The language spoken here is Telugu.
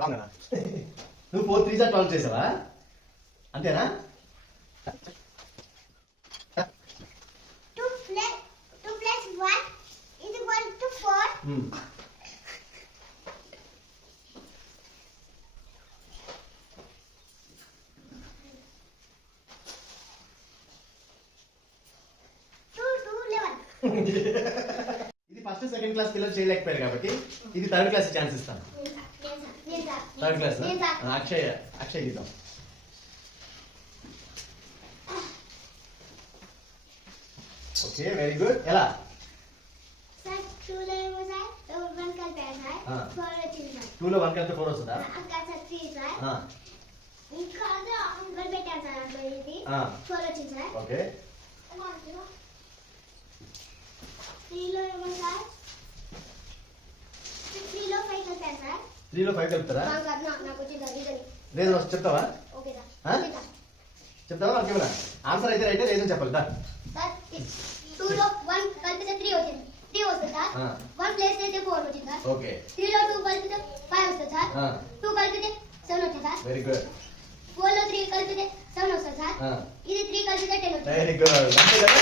రాంగనా నువ్వు 4 3 12 చేసావా అంతేనా 2 plus 1 is equal to 4. 2 11. ఇది ఫస్ట్ సెకండ్ క్లాస్ పిల్లలు చేయలేకపోయారు కాబట్టి ఇది థర్డ్ క్లాస్ ఛాన్స్ ఇస్తాను. థర్డ్ క్లాస్ అక్షయ్ ఇద్దాం. Okay very good. ఎలా సార్ 2 లో ఏమో సార్ 1 కలిపారు సార్ 4 వచ్చింది సార్. 2 లో 1 కలిపితే 4 వస్తుందా? అక్కడ సార్ 3 సార్. ఇంకా అంకల్ పెట్టాను సార్ అందులో ఇది 4 వచ్చింది సార్. ఓకే 3 లో ఏమో సార్ 3 లో 5 కలిపారు సార్. 3 లో 5 కలుపుతారా? నాకు వచ్చింది సార్ రీజన్. రీజన్ చెప్తావా? Okay sir. చెప్తావా? నాకు ఇవ్వరా? ఆన్సర్ అయితే రైట్, రీజన్ చెప్పాలి సార్. 2 లో 1 కలిపితే 3 వచ్చింది. 3 వస్తుంది సార్. 1 ప్లేస్ అయితే 4 వచ్చింది సార్. ఓకే 3 లో 2 కలిపితే 5 వస్తుంది సార్. 2 కలిపితే 7 వచ్చింది సార్. Very good. 4 లో 3 కలిపితే 7 వస్తుంది సార్. ఇది 3 కలిపితే 10 వచ్చింది. Very good. అంతే కదా?